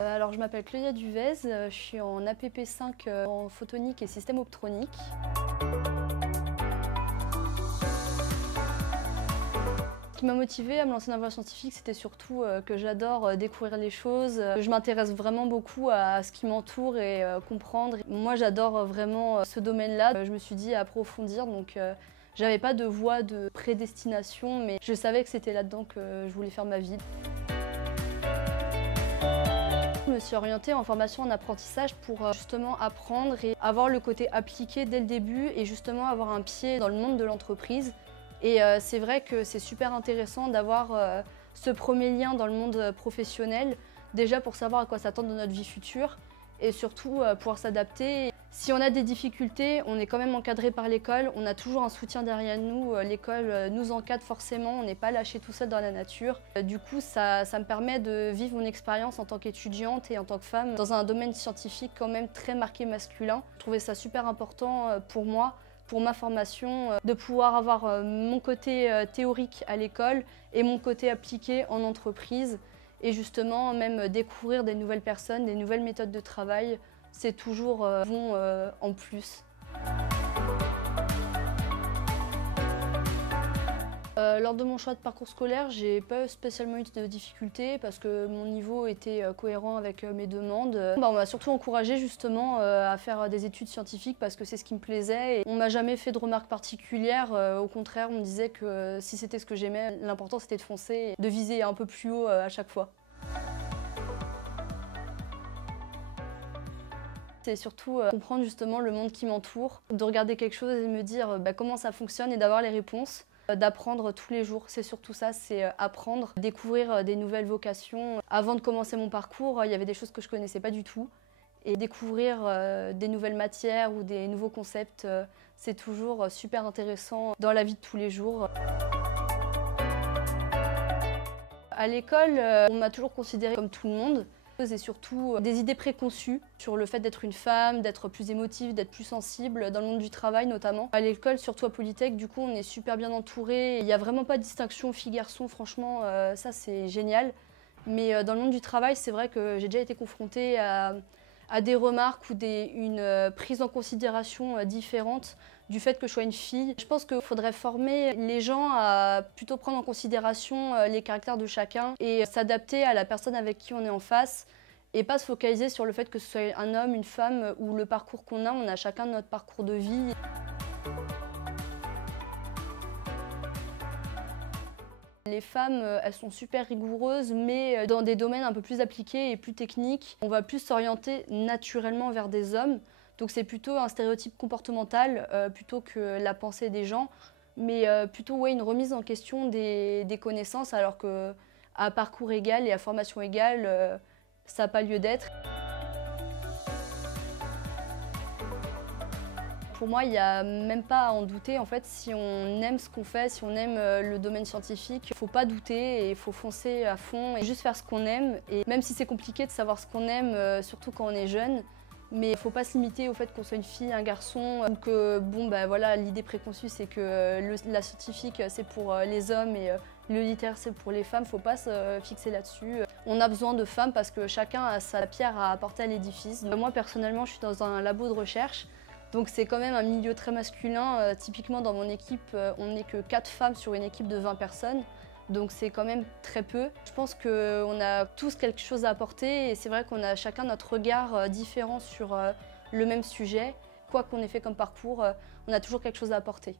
Alors je m'appelle Claudia Duvez, je suis en APP5 en photonique et système optronique. Ce qui m'a motivée à me lancer dans la voie scientifique, c'était surtout que j'adore découvrir les choses. Je m'intéresse vraiment beaucoup à ce qui m'entoure et comprendre. Moi, j'adore vraiment ce domaine-là. Je me suis dit à approfondir, donc j'avais pas de voie de prédestination, mais je savais que c'était là-dedans que je voulais faire ma vie. Je me suis orientée en formation en apprentissage pour justement apprendre et avoir le côté appliqué dès le début et justement avoir un pied dans le monde de l'entreprise. Et c'est vrai que c'est super intéressant d'avoir ce premier lien dans le monde professionnel, déjà pour savoir à quoi s'attendre dans notre vie future et surtout pouvoir s'adapter. Si on a des difficultés, on est quand même encadré par l'école, on a toujours un soutien derrière nous, l'école nous encadre forcément, on n'est pas lâché tout seul dans la nature. Du coup, ça me permet de vivre mon expérience en tant qu'étudiante et en tant que femme dans un domaine scientifique quand même très marqué masculin. Je trouvais ça super important pour moi, pour ma formation, de pouvoir avoir mon côté théorique à l'école et mon côté appliqué en entreprise et justement même découvrir des nouvelles personnes, des nouvelles méthodes de travail, c'est toujours bon en plus. Lors de mon choix de parcours scolaire, j'ai pas spécialement eu de difficultés parce que mon niveau était cohérent avec mes demandes. On m'a surtout encouragée justement à faire des études scientifiques parce que c'est ce qui me plaisait. Et on m'a jamais fait de remarques particulières. Au contraire, on me disait que si c'était ce que j'aimais, l'important c'était de foncer et de viser un peu plus haut à chaque fois. C'est surtout comprendre justement le monde qui m'entoure, de regarder quelque chose et de me dire comment ça fonctionne et d'avoir les réponses. D'apprendre tous les jours, c'est surtout ça, c'est apprendre, découvrir des nouvelles vocations. Avant de commencer mon parcours, il y avait des choses que je ne connaissais pas du tout. Et découvrir des nouvelles matières ou des nouveaux concepts, c'est toujours super intéressant dans la vie de tous les jours. À l'école, on m'a toujours considérée comme tout le monde. Et surtout des idées préconçues sur le fait d'être une femme, d'être plus émotive, d'être plus sensible, dans le monde du travail notamment. À l'école, surtout à Polytech, du coup on est super bien entouré. Il n'y a vraiment pas de distinction fille-garçon, franchement ça c'est génial. Mais dans le monde du travail, c'est vrai que j'ai déjà été confrontée à des remarques ou une prise en considération différente du fait que je sois une fille. Je pense qu'il faudrait former les gens à plutôt prendre en considération les caractères de chacun et s'adapter à la personne avec qui on est en face et pas se focaliser sur le fait que ce soit un homme, une femme ou le parcours qu'on a. On a chacun notre parcours de vie. Les femmes, elles sont super rigoureuses, mais dans des domaines un peu plus appliqués et plus techniques. On va plus s'orienter naturellement vers des hommes. Donc c'est plutôt un stéréotype comportemental plutôt que la pensée des gens, mais plutôt une remise en question des connaissances, alors qu'à parcours égal et à formation égale, ça n'a pas lieu d'être. Pour moi, il n'y a même pas à en douter. En fait, si on aime ce qu'on fait, si on aime le domaine scientifique, il ne faut pas douter et il faut foncer à fond et juste faire ce qu'on aime. Et même si c'est compliqué de savoir ce qu'on aime, surtout quand on est jeune, mais il ne faut pas se limiter au fait qu'on soit une fille, un garçon, ou que voilà, l'idée préconçue c'est que la scientifique c'est pour les hommes et le littéraire c'est pour les femmes. Il ne faut pas se fixer là-dessus. On a besoin de femmes parce que chacun a sa pierre à apporter à l'édifice. Moi personnellement, je suis dans un labo de recherche. Donc c'est quand même un milieu très masculin. Typiquement dans mon équipe, on n'est que 4 femmes sur une équipe de 20 personnes. Donc c'est quand même très peu. Je pense qu'on a tous quelque chose à apporter et c'est vrai qu'on a chacun notre regard différent sur le même sujet. Quoi qu'on ait fait comme parcours, on a toujours quelque chose à apporter.